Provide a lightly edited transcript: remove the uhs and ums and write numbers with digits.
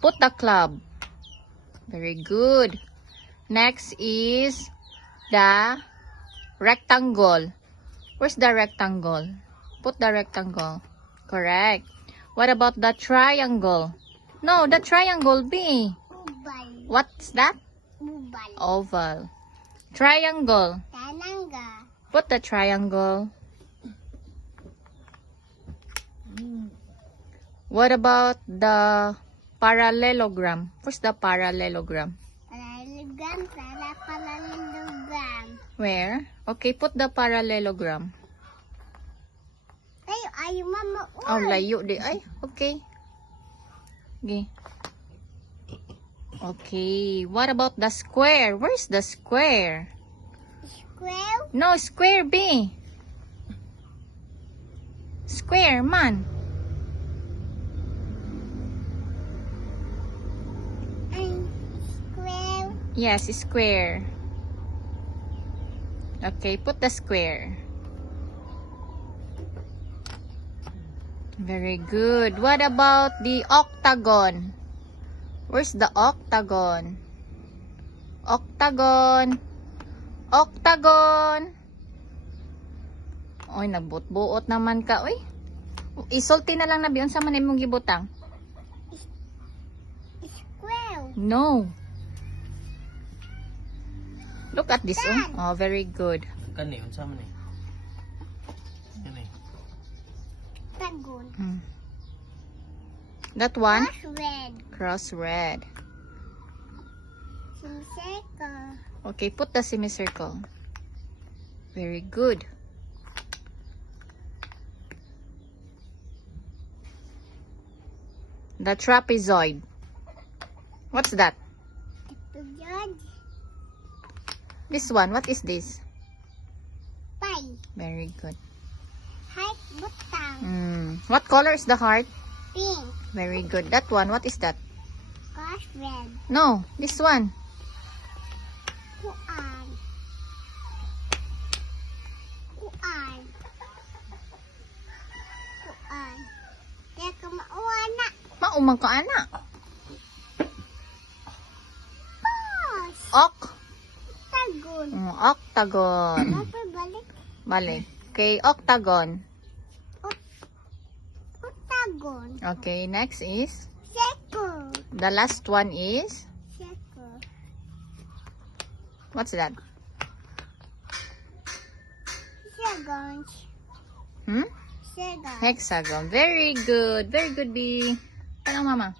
Put the club. Very good. Next is the rectangle. Where's the rectangle? Put the rectangle. Correct. What about the triangle? No, the triangle, B. Oval. What's that? Oval. Oval. Triangle. Tananga. Put the triangle. What about the parallelogram? Where's the parallelogram? Parallelogram. Parallelogram. Where? Okay, put the parallelogram. Ay, mama. Oh, layo di. Ay, okay. Okay. Okay. What about the square? Where's the square? Square. No, square B. Square, man. Square. Yes, square. Okay, put the square. Very good. What about the octagon? Where's the octagon? Octagon. Octagon. Oy, nagbuot-buot naman ka. Oy. Isulti na lang na biyon sa man imong gibutang. Square. No. Look at this. Oh, very good. Kani, unsa man ni? Kani. Octagon. That one? Red. Cross red. Circle. Okay, put the semicircle. Very good. The trapezoid. What's that? Judge. This one, what is this? Pie. Very good. Height butang. What color is the heart? Pink. Very good. That one, what is that? Cross red. No, this one. Kuan. Kuan. Kuan. Teka mauana. Maumang ka, anak. Pos. Octagon. Octagon. Octagon. Dapat balik. Balik. Okay, octagon. Octagon. Okay, next is? Circle. The last one is? Circle. What's that? Hexagon. Hexagon. Hexagon. Very good. Very good, B. Ano, mama?